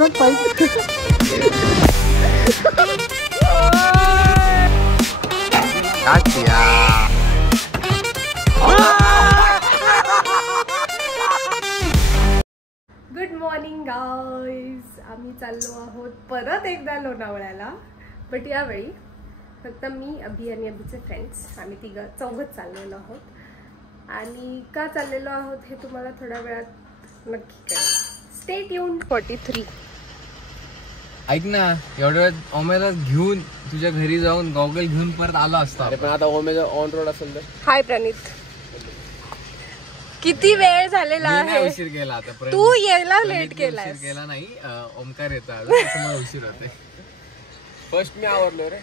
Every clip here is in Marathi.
कोकोनट पाहिजे. Good morning guys. आम्ही चाललो आहोत परत एकदा लोणावळ्याला. बट यावेळी फक्त मी, अभि आणि अभिचे फ्रेंड्स, आम्ही चौघच चाललेलो आहोत. आणि का चाललेलो आहोत हे तुम्हाला थोड्या वेळात नक्की कळेल. Stay tuned. 43. ऐक ना, एवढ्या वेळात ओमेला घेऊन तुझ्या घरी जाऊन गॉगल घेऊन परत आला असता. पण आता ओमेला ऑन रोड असेल तर. हाय प्रणित, किती वेळ झालेला आहे. उशीर केला आता. तू यायला लेट केलाय. उशीर केला नाही, ओमकार येतात मला उशीर होते. फर्स्ट मी आवरलो रे.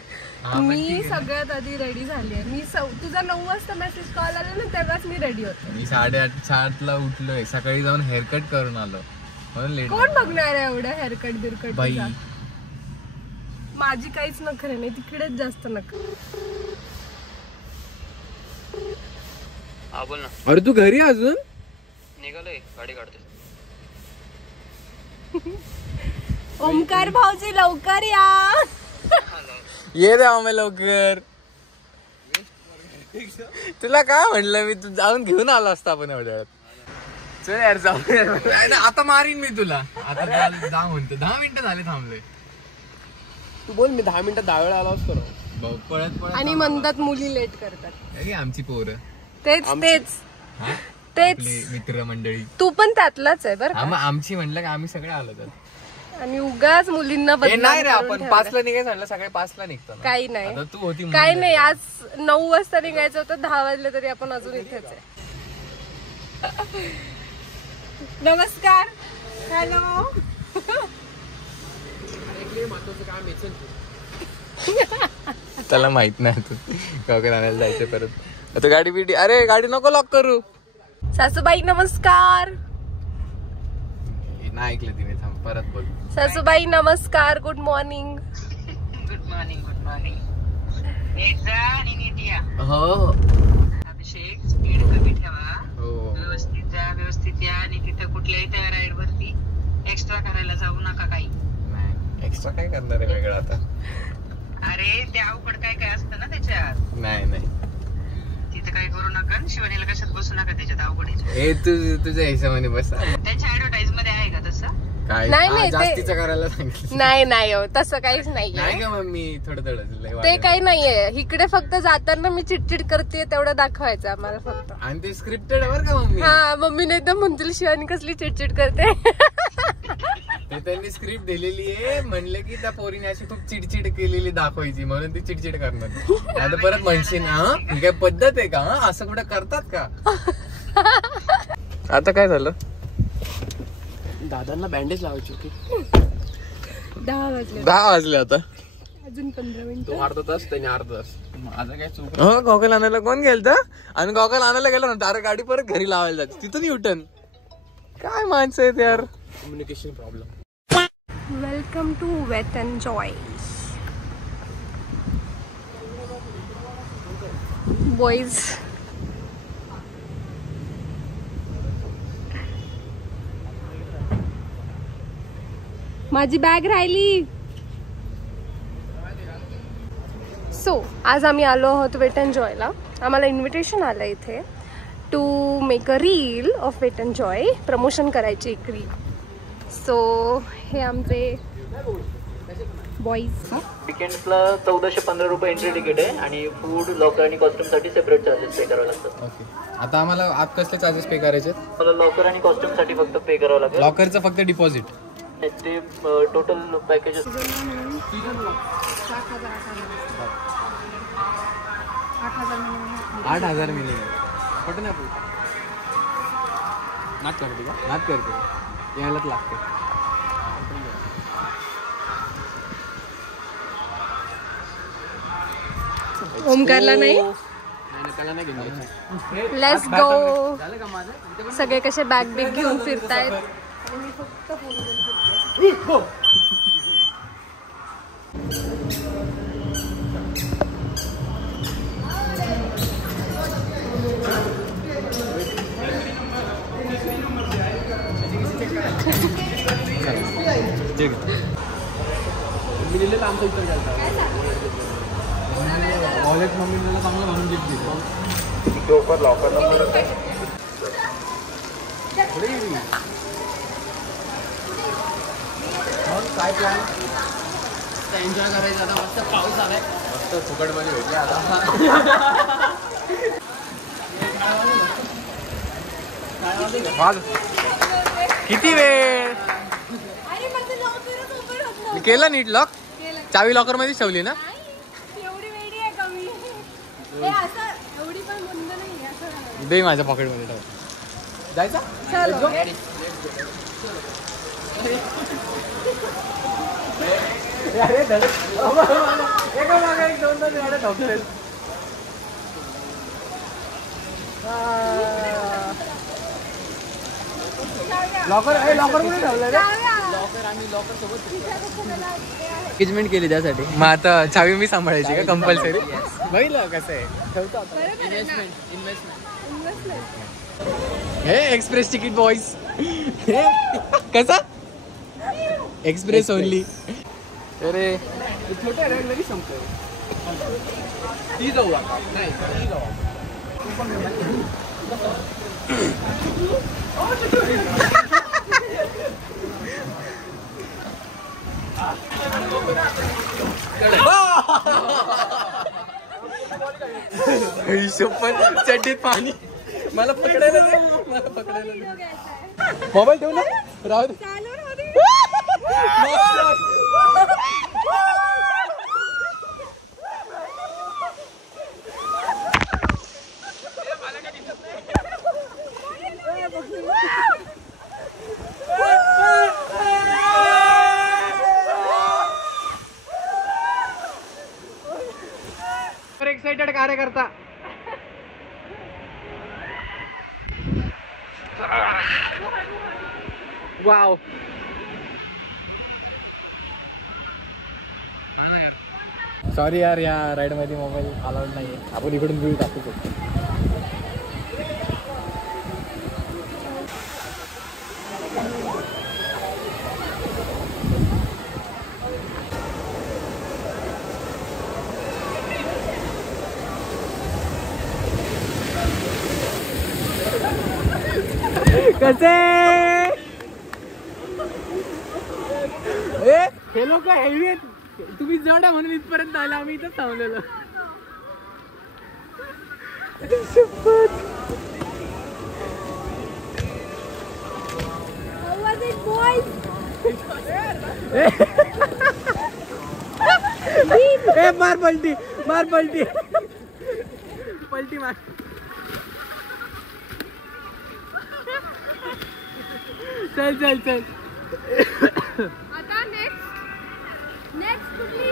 मी सगळ्यात आधी रेडी झाली आहे. मी तुझा 9 वाजता मेसेज कॉल आला ना, तेव्हाच मी रेडी होते. मी 8:30ला उठलोय. सकाळी जाऊन हेअरकट करून आलो म्हणून लेट. कोण बघणार आहे एवढं हेअरकट बिरकट? बाई माझी काहीच नखरे नाही, तिकडेच जास्त नखरे. बोल ना. अरे तू घरी अजून निघालोय, गाडी काढते. ओमकार भाऊजी लवकर या. ये रे आम्ही लवकर. तुला काय म्हणलं मी, तू जाऊन घेऊन आला असता आपण एवढ्या वेळात. चल यार जाऊ. आता मारीन मी तुला. आता जा म्हणतो. 10 मिनिटं झाले थांबले. तू बोल, मी 10 मिनिटात 10 वेळा आलो असतो ना. भाऊ पळत पळत. आणि म्हणतात मुली लेट करतात. अरे आमची पोरं तेच मित्र मंडळी. तू पण त्यातलाच आहे बरं का. आमची म्हणलं का आम्ही सगळे आलो तर. आणि उगाच मुलींना नाही रे, आपण 5ला निघायचं म्हणलं, सकाळी 5ला निघतो. काही नाही, तू होती काही नाही. आज 9 वाजता निघायचं होतं, 10 वाजले तरी आपण अजून इथेच आहे. नमस्कार. हॅलो. त्याला माहित नाही तू गावकर आणायला जायचं परत. आता गाडी बिडी. अरे गाडी नको लॉक करू. सासूबाई नमस्कार. नाही ऐकलं तिने. थांब परत बोल. सासूबाई नमस्कार. Good morning. Good morning. Good morning. नीट जा आणि नीट या. हो अभिषेक, स्पीड कमी ठेवा. हो. व्यवस्थित जा, व्यवस्थित या. आणि तिथं कुठल्याही त्या राईड वरती एक्स्ट्रा करायला जाऊ नका. काही नाही, एक्स्ट्रा काय करणार आहे वेगळं आता. अरे ते अवघड काय काय असतं ना त्याच्यात. नाही तिथं काय करू नका. शिवानीला कशात बसू नका त्याच्यात. अवघड आहे. हे तुझ्या हिशोबाने बस. त्यांच्या ऍडव्हर्टाईज मध्ये आहे का तसं? काय नाही, जास्तीचं करायला सांगितलं. नाही हो, तसं काहीच नाही नाहीये. का मम्मी, थोडं ते काही नाहीये. इकडे फक्त जाताना मी चिडचिड करते तेवढं दाखवायचं आम्हाला फक्त. आणि ते स्क्रिप्टेड वर का मम्मी. हा, मम्मीने एकदम म्हणतील शिवानी कसली चिडचिड करते. ते त्यांनी स्क्रिप्ट दिलेली आहे. म्हणले की त्या पोरीने अशी खूप चिडचिड केलेली दाखवायची, म्हणून ती चिडचिड करणार. आता परत म्हणशील हा ही काय पद्धत आहे का, असं कुठं करतात का. आता काय झालं, दादांना बँडेज लावायची होती. 10 वाजले आता. अजून 15 मिनिटं. तो अर्धा तास, त्याने अर्धा तास. माझं काय चूक. हो, गॉगल आणायला कोण गेलं आणि गॉगल आणायला गेलं ना, अरे गाडी परत घरी लावायला जाते, तिथून युटर्न. काय माणसं आहेत यार. Communication problem. Welcome to Wet and Joy. Boys, माझी बॅग राहिली. सो आज आम्ही आलो आहोत वेट अँड जॉयला. आम्हाला इन्व्हिटेशन आलं इथे to make a reel of Wet and Joy. Promotion करायची एक रील. सो हे आमचे बॉईज. वीकेंड्सला 1415 रुपये एंट्री तिकीट आहे आणि फूड, लॉकर आणि कॉस्ट्युम साठी सेपरेट चार्जेस पे करावे लागतात. ओके, आता आम्हाला आत कसले चार्जेस पे करायचे. मला लॉकर आणि कॉस्ट्युम साठी फक्त पे करावं लागेल. लॉकरचं फक्त डिपॉझिट. ते टोटल पॅकेज 8,000 मिळेल. पट ना नाच करते का, नाच करते यायलाच लागते. ओमकारला नाही. त्याला नाही घेणार. Let's go. सगळे कसे बॅग बिग घेऊन फिरतायत. हे घे. मी लिहिलेलं आमचं उत्तर घ्यायचं. वॉलेट मम्मीला चांगलं म्हणून गिफ्ट देतो. काय प्लॅन? एन्जॉय करायचं आता. मस्त पाऊस आलाय. मस्त फुकटमध्ये भेटले आता. किती वेळ मी केलं नीट लॉक. चावी लॉकर मध्ये ठेवली ना. एवढी वेडी आहे का मी? हे असं एवढी पण बंद नाही असं. दे माझ्या पॉकेट मध्ये ठेव. जायचा? चलो. अरे एका मागे एक 2-2 गाड्या ठोकलेत. लॉकर कुठे ठेवलं रे? एंगेजमेंट केली त्यासाठी. मग आता चावी मी सांभाळायची का कंपल्सरी? बघितलं कसं आहे. ठेवतो आता. हे एक्सप्रेस तिकीट बॉईज. कसा एक्सप्रेस ओनली. अरे छोटे रेट लगेच संपतोय. ती जाऊ नाही ती जाऊ. हिशोब चड्डीत पाणी. मला पकडायला दे. मला पकडायला दे. मोबाईल ठेवू ना. राहू दे. एक्साइटेड कार्यकर्ता. वाव. सॉरी यार, या राईड मध्ये मोबाईल अलाउड नाहीये. आपण इकडून व्ह्यू टाकू शकतो. कसे हे लोक हेवी आहेत. तुम्ही जड आहे म्हणून इथपर्यंत आला. आम्ही इथंच थांबलेलो. मार पलटी. मार पलटी. पलटी मार. चल चल चल. आता नेक्स्ट कुठली?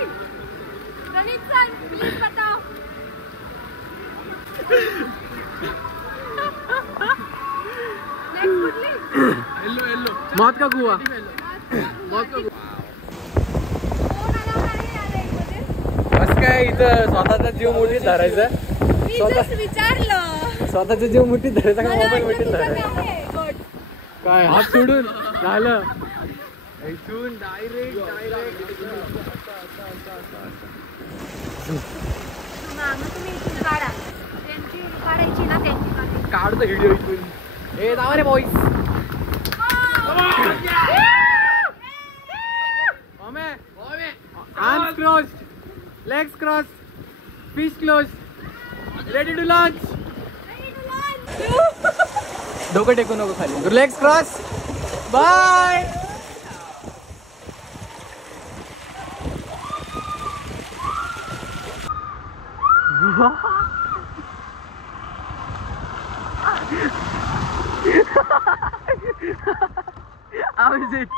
गणित सर प्लीज बताओ. नेक्स्ट कुठली? येल्लो मौत का कुआ. मौत का कुआ. कोण आला आहे मध्ये? बस काय इथं स्वतःचा जीव मुठीत धरायचा. मी जस्ट विचारलं. स्वतःचा जीव मुठीत धरायचा का मला मोबाईल वाटलं मुठीत तुझं धरायचा? काय आहे? गट. काय हात सोडून झालं. इथून डायरेक्ट तुम्ही इथून काढा. त्यांची काढायची ना त्यांची काढायची. काढतो व्हिडिओ इथून. ए जावा रे boys. Arms crossed, legs crossed, fish closed, ready to launch. डोकं टेकू नको खाली. Legs cross. Bye. How is it?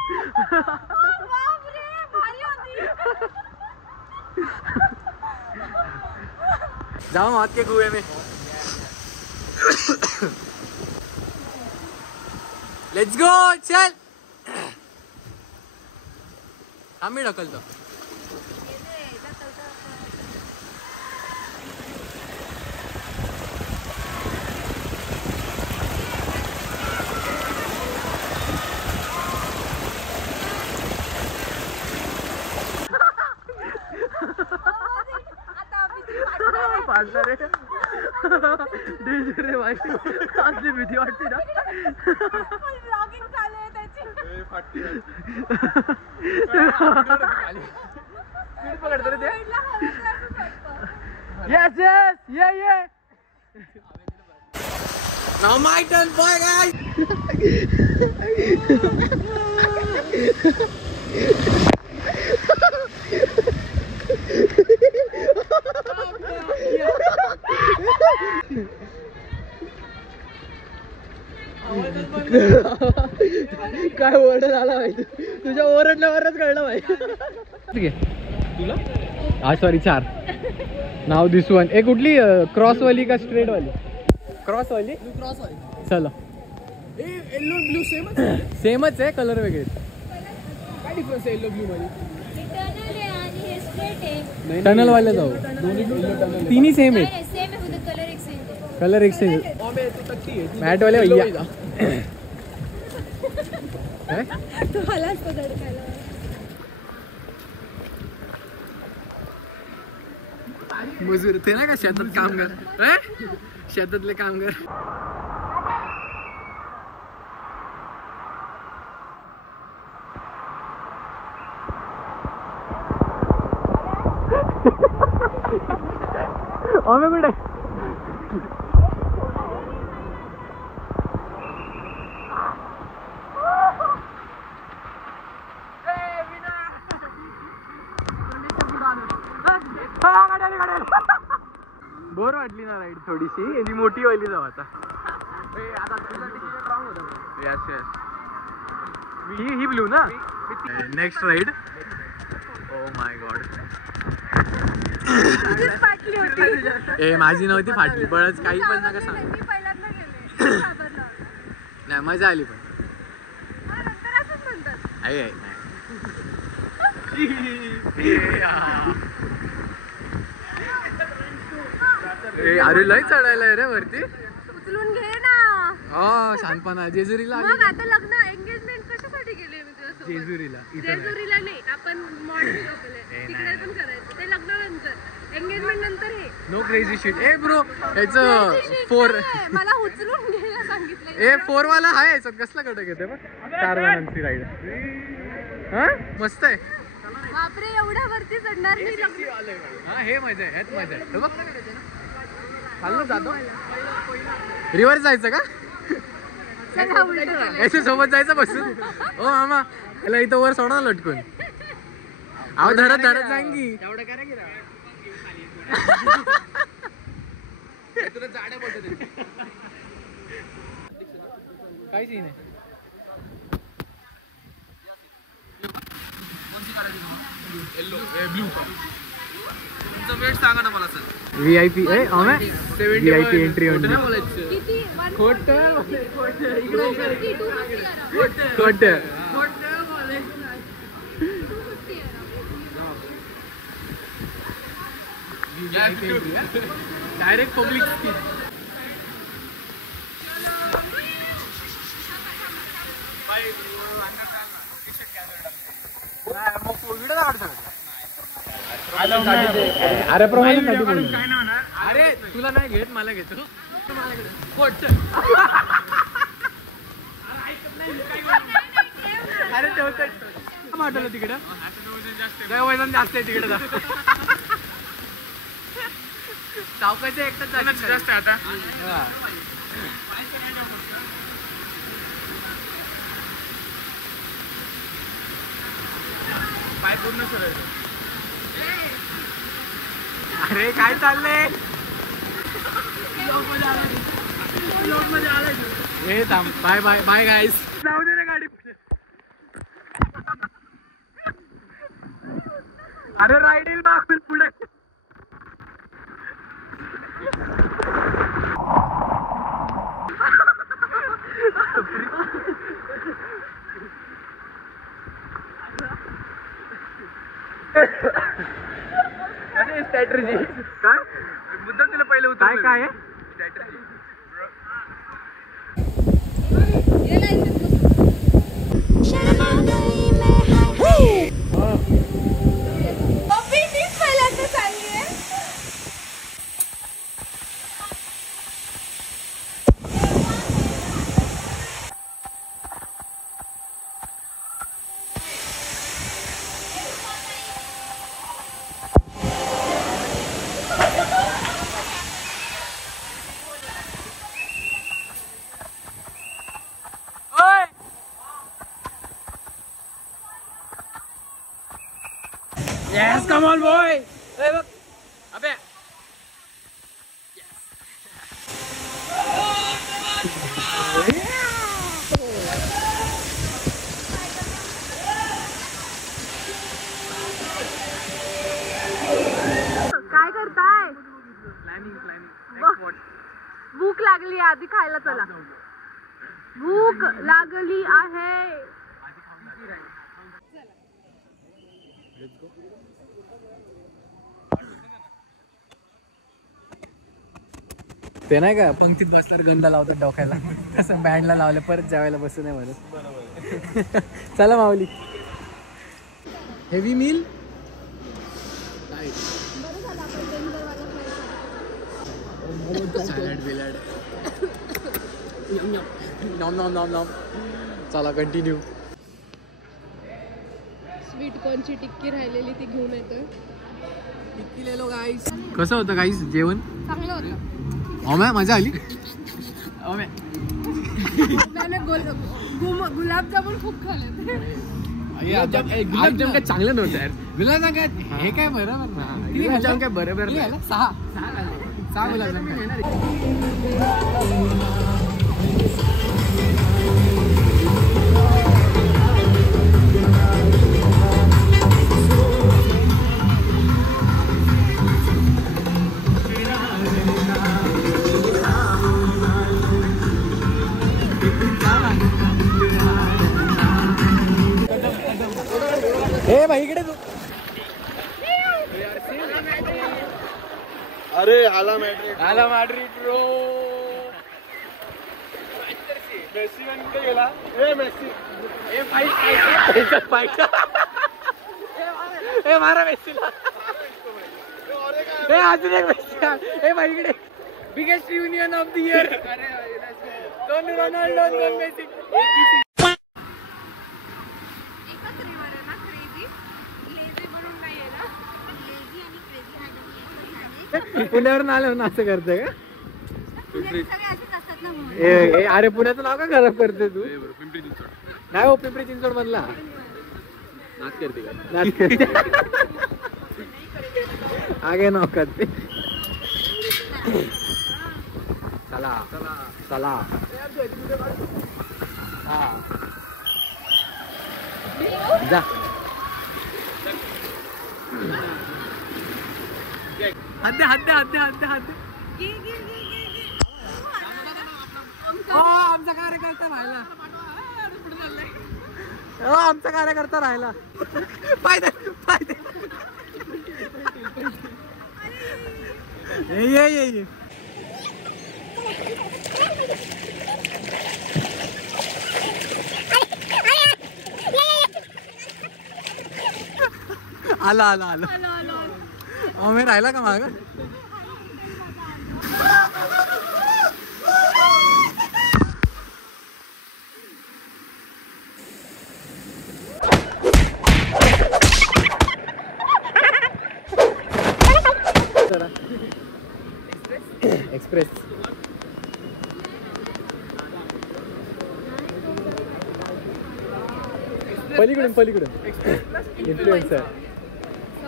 जाओ हाथ के कुएं में. Let's go. चल आम्ही ढकलतो. फाटणार रे. डेंजर रे भाई. असली भीती वाटते ना. ब्लॉगिंग चालू आहे त्याची. पकडतो रे ते. Yes, yes, yeah. Now my turn, boy, guys. काय ओरडत आला माहिती तुझ्या ओरडल्यावरच कळलं माहिती. ठीक आहे तुला हा सॉरी 4 नाव दिस वन. एक कुठली क्रॉस वाली का स्ट्रेट वाली? क्रॉस वाली. चला येलो ब्लू सेमच आहे कलर वेगळे. काय डिफरन्स आहे येलो ब्लू मध्ये? टनल वाले जाऊ. तिन्ही सेम आहेत. Colour exchange. मॅट वाले भैया मजूर ते ना का शेतात कामगार. शेतातले कामगार. आम्ही कुठे बोर वाटली ना राईड थोडीशी. आणि मोठी व्हायली जाऊ आता. यस यस ही ब्लू ना. Next ride. Oh my god. ए माझी नव्हती फाटली. बळच काही पण नका सांग. नाही मजा आली पण. आहे अरे लय चढायला रे वरती. उचलून घे ना. हा शानपणा. जेजुरीला मग आता लग्न एंगेजमेंट कशासाठी केले मी तुझ्यासोबत? जेजुरीला जेजुरीला नाही आपण मॉडेल तिकडे पण करायचं. ते लग्नानंतर एंगेजमेंट नंतर हे. No crazy shit. ए ब्रो याचं 4 मला उचलून घ्यायला सांगितलं. ए 4 वाला आहे याच्यात. कसला कडक येते बघ. 4 जणांची राईड. हा मस्त आहे. बापरे एवढ्या वरती चढणार नाही. हा हे मजा आहे. ह्यात मजा आहे. बघ चाललो जातो. रिव्हर्स जायचं का? याच्या सोबत जायचं बसून. ओ मामा याला इथं वर सोडा लटकून. अहो धरत धरत जाईन की. तुला जाड्या पडत काय सीन आहे. VIP VIP entry only. खोट डायरेक्ट पब्लिक अरे प्रमाणे. अरे तुला नाही घेत मला घेतो. अरे ठेवतोय वाटलं तिकडं. वजन जास्त आहे तिकडे. चौकाचे एकटाच जास्त आहे आता. पाय पूर्ण सरळ. अरे काय चाललंय. हे थांब. बाय बाय बाय गाईस. जाऊ दे ना गाडी. अरे राईड येईल दाखवेल पुढे. स्ट्रॅटर्जी काय मुद्दा तुला पहिले होता. काय आहे स्ट्रॅटर्जी. Come on boy. अबे काय करताय? भूक लागली आधी खायला चला. भूक लागली आहे. ते नाही का पंक्तीत बसल्यावर गंधा लावतात डोक्याला, तसं बँडला लावलं परत जेवायला बसू नाही म्हणत. चला माऊली. हेवी मील सॅलड बिलड. नॉम नॉम नॉम नॉम. चला कंटिन्यू. स्वीट कॉर्नची टिक्की राहिलेली ती घेऊन येतोय. टिक्की ले लो गाईस. कसं होतं गाईस जेवण? चांगलं होतं. ओम्या मजा आली. ओम्या त्याने गुलाबजामुन खूप खाल्ले. गुलाबजाम काय चांगलं नव्हतं यार. गुलाबजाम काय हे काय बरोबर ना. गुलाबजाम काय बरोबर. 6 गुलाबजाम. ए भाई इकडे तू. अरे आला मॅड्रिड ब्रो. मेसी कुठे गेला? ए मेसी. ए फाईट. ए मारा मेसीला. ए अजून एक मेसी. ए भाई इकडे. Biggest union of the year. दोन रोनाल्डो दोन मेसी. पुण्यावरून आलो ना असं करतोय का? अरे पुण्याचं नाव का खराब करते तू? नाही हो पिंपरी चिंचवड मधला. नाच करते आगे नाव करते. चला चला. हा जा. हद्दे. आमचा कार्यकर्ता राहिला. आमचा कार्यकर्ता राहिला. पायदे ये. आला मी राहिला का माग? एक्सप्रेस. पलीकडून इन्फ्लुएन्सर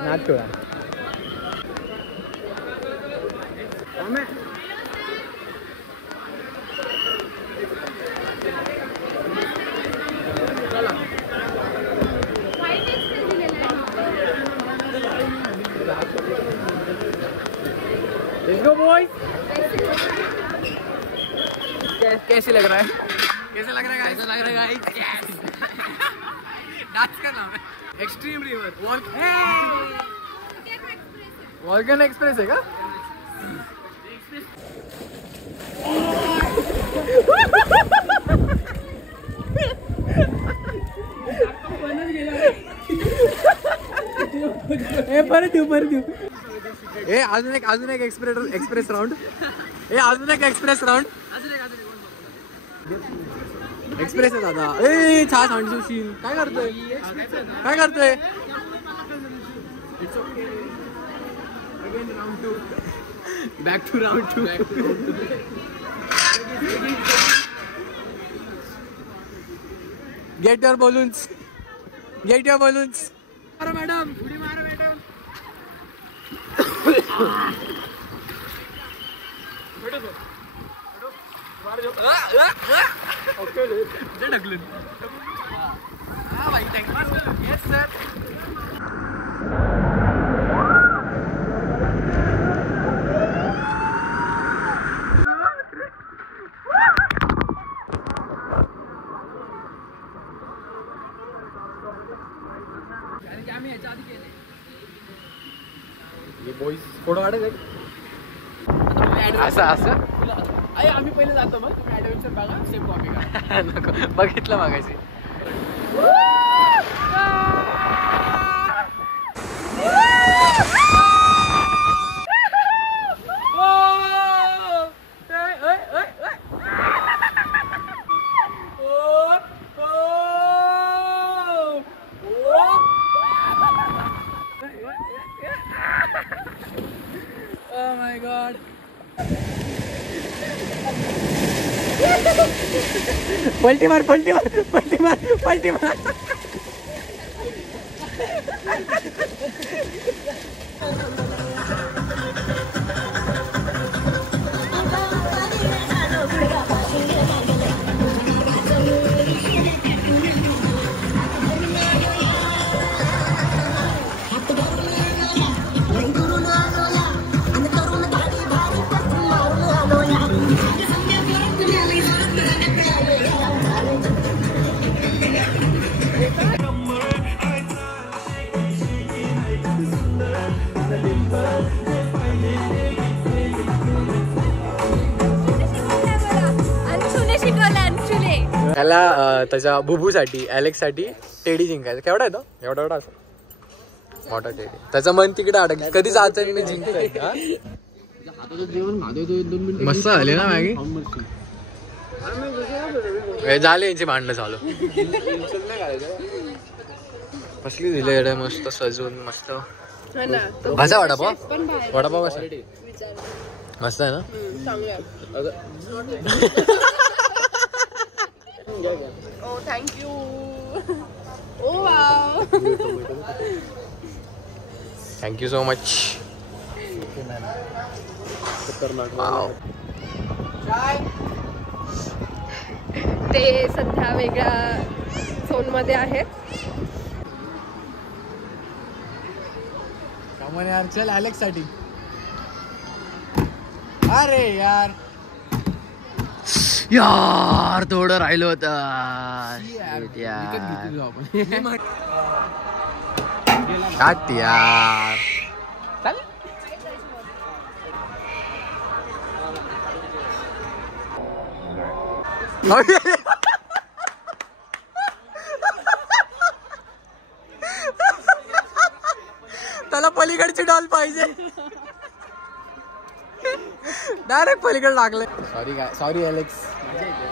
नाटोळा. Let's go boys. कैसे लग रहा है गाइस? डांस करना है. एक्सट्रीम रिवर वॉल्कन एक्सप्रेस है का? परत येऊ. ए अजून एक एक्सप्रेस राउंड. एक्सप्रेस आहे दादा. ए छा सांडशील. काय करतोय? Back to round 2. Get your balloons. मारा मॅडम. उडी मारा मॅडम. फोटो काढायचं असं असं आम्ही पहिले जातो मग तुम्ही ऍडव्हेंचर बघा सेम कॉपी करा. नको बघितलं मागायची. Oh my god. पलटी मार पलटी मार पलटी मार पलटी मार. त्याला त्याच्या बुबूसाठी अलेक्ससाठी टेडी जिंकायचं. केवढा आहे तो? एवढा एवढा असं मोठा टेडी. त्याचं मन तिकडे अडकलं. कधी जायचं मी जिंकतोय. मस्त आले ना मॅगी. झाले यांची भांडणं चालू. कसली दिले मस्त सजून मस्त. कसा वडापाव? वडापाव कसा मस्त आहे ना. थँक्यू. ओ वाव. Thank you so much. ते सध्या वेगळ्या झोन मध्ये आहेत. यार चल अलेक्स साठी. अरे यार यार थोडं राहिलं होतं यार. चल त्याला पलीकडची डॉल पाहिजे. डायरेक्ट पलीकडे लागले. Sorry Alex.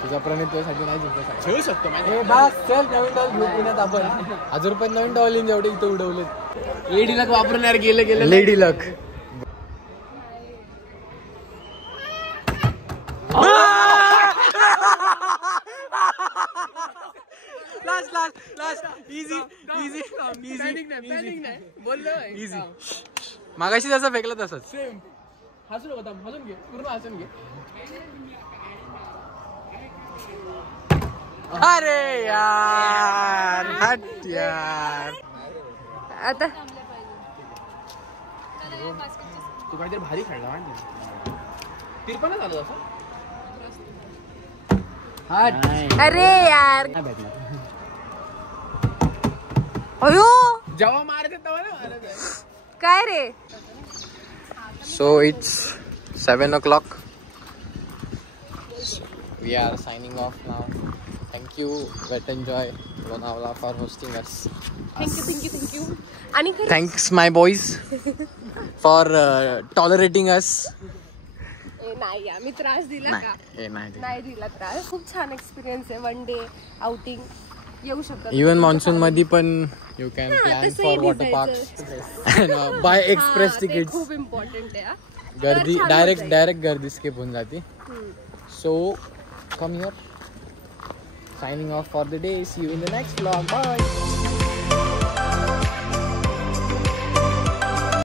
तुझा प्रणित तुझ्यासाठी नाही जिंकू खेळू शकतो. बस चल नवीन डॉल घेऊ पुण्यात आपण. 1000 रुपये नवीन डॉल येईन जेवढे इथे उडवले. लेडी लक वापरणार गेलं लेडी लक. इझी. मागाशी जसं फेकलं तसंच सेम. हसून होता. हसून घे पूर्ण हसून घे. अरे यार हट यार. आता तू काहीतरी भारी खेळला माहिती. तिरपणच आलं असं. अरे यार. अयो जेव्हा मारते तेव्हा काय रे. So it's 7 o'clock. We are signing off now. Thank you, Wet Enjoy Lonavala for hosting us. Thank you. आणि Thanks my boys for tolerating us. नाही आम्ही त्रास दिला का? नाही दिला त्रास. खूप छान एक्सपिरियन्स आहे. 1 डे आउटिंग येऊ शकतात. इवन मान्सून मध्ये पण you can plan for water park by express ticket. खूप इम्पॉर्टंट आहे. गर्दी डायरेक्ट गर्दी स्किप होऊन जाते. So come here. Signing off for the day. See you in the next vlog. Bye.